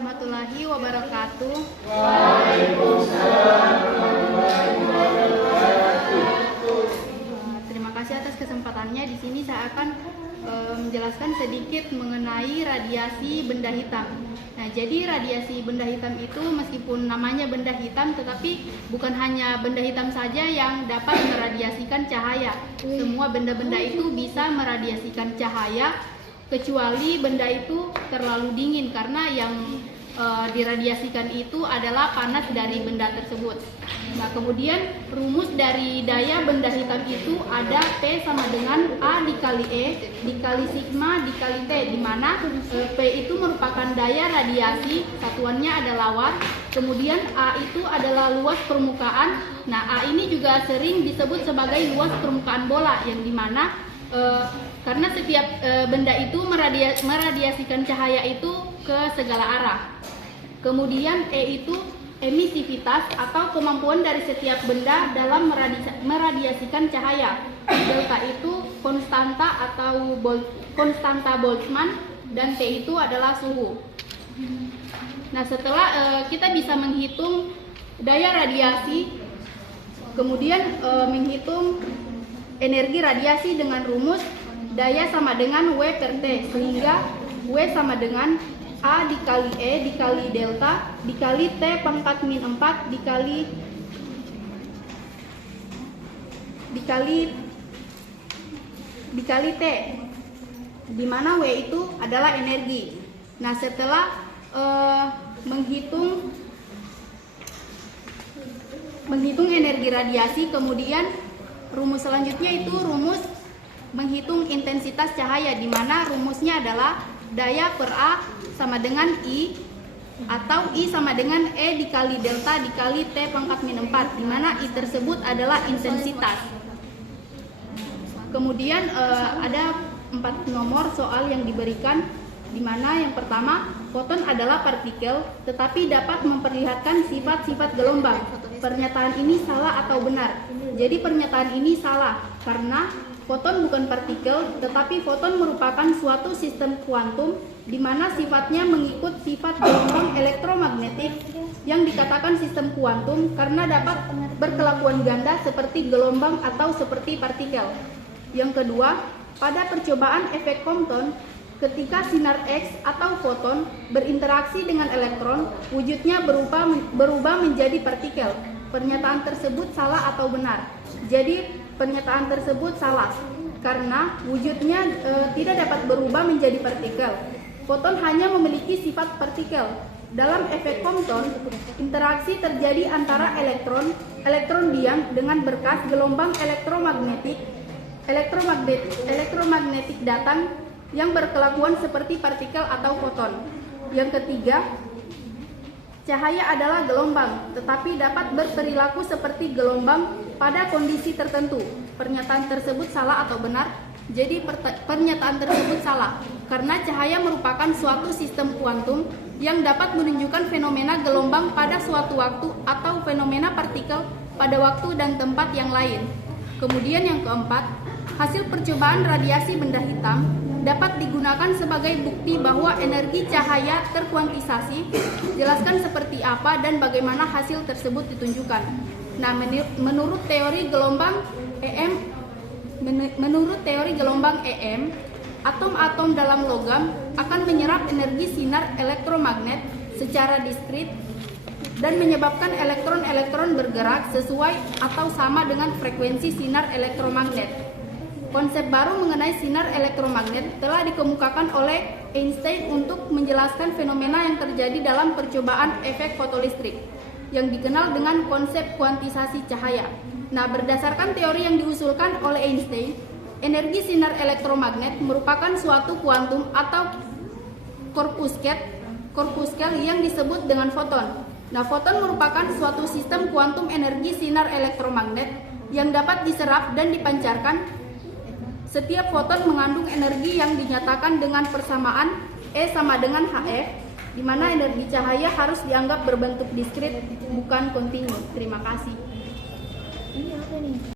warahmatullahi wabarakatuh. Waalaikumsalam warahmatullahi wabarakatuh. Terima kasih atas kesempatannya. Di sini saya akan menjelaskan sedikit mengenai radiasi benda hitam. Nah, jadi radiasi benda hitam itu meskipun namanya benda hitam, tetapi bukan hanya benda hitam saja yang dapat meradiasikan cahaya. Semua benda-benda itu bisa meradiasikan cahaya, kecuali benda itu terlalu dingin karena yang diradiasikan itu adalah panas dari benda tersebut. Nah, kemudian rumus dari daya benda hitam itu ada P sama dengan A dikali E dikali sigma dikali T, di mana P itu merupakan daya radiasi, satuannya adalah watt. Kemudian A itu adalah luas permukaan. Nah, A ini juga sering disebut sebagai luas permukaan bola, yang dimana karena setiap benda itu meradiasikan cahaya itu ke segala arah. Kemudian E itu emisivitas atau kemampuan dari setiap benda dalam meradiasikan cahaya. Delta itu konstanta atau konstanta Boltzmann, dan T itu adalah suhu. Nah, setelah kita bisa menghitung daya radiasi, kemudian menghitung energi radiasi dengan rumus daya sama dengan W per T, sehingga W sama dengan A dikali E dikali delta dikali T pangkat min 4 dikali T, di mana W itu adalah energi. Nah, setelah menghitung energi radiasi, kemudian rumus selanjutnya itu rumus menghitung intensitas cahaya, di mana rumusnya adalah daya per A sama dengan I, atau I sama dengan E dikali delta dikali T pangkat min 4, di mana I tersebut adalah intensitas. Kemudian ada 4 nomor soal yang diberikan, di mana yang pertama, foton adalah partikel tetapi dapat memperlihatkan sifat-sifat gelombang. Pernyataan ini salah atau benar? Jadi pernyataan ini salah, karena foton bukan partikel, tetapi foton merupakan suatu sistem kuantum di mana sifatnya mengikut sifat gelombang elektromagnetik yang dikatakan sistem kuantum karena dapat berkelakuan ganda seperti gelombang atau seperti partikel. Yang kedua, pada percobaan efek Compton, ketika sinar X atau foton berinteraksi dengan elektron, wujudnya berubah menjadi partikel. Pernyataan tersebut salah atau benar? Jadi pernyataan tersebut salah karena wujudnya tidak dapat berubah menjadi partikel. Foton hanya memiliki sifat partikel. Dalam efek Compton, interaksi terjadi antara elektron diam dengan berkas gelombang elektromagnetik datang yang berkelakuan seperti partikel atau foton. Yang ketiga, cahaya adalah gelombang, tetapi dapat berperilaku seperti gelombang pada kondisi tertentu. Pernyataan tersebut salah atau benar? Jadi pernyataan tersebut salah, karena cahaya merupakan suatu sistem kuantum yang dapat menunjukkan fenomena gelombang pada suatu waktu atau fenomena partikel pada waktu dan tempat yang lain. Kemudian yang keempat, hasil percobaan radiasi benda hitam dapat digunakan sebagai bukti bahwa energi cahaya terkuantisasi. Jelaskan seperti apa dan bagaimana hasil tersebut ditunjukkan. Nah, menurut teori gelombang EM, atom-atom dalam logam akan menyerap energi sinar elektromagnet secara diskrit dan menyebabkan elektron-elektron bergerak sesuai atau sama dengan frekuensi sinar elektromagnet. Konsep baru mengenai sinar elektromagnet telah dikemukakan oleh Einstein untuk menjelaskan fenomena yang terjadi dalam percobaan efek fotolistrik yang dikenal dengan konsep kuantisasi cahaya. Nah, berdasarkan teori yang diusulkan oleh Einstein, energi sinar elektromagnet merupakan suatu kuantum atau korpuskel yang disebut dengan foton. Nah, foton merupakan suatu sistem kuantum energi sinar elektromagnet yang dapat diserap dan dipancarkan. Setiap foton mengandung energi yang dinyatakan dengan persamaan E sama dengan HF, di mana energi cahaya harus dianggap berbentuk diskrit, bukan kontinu. Terima kasih. Ini apa nih?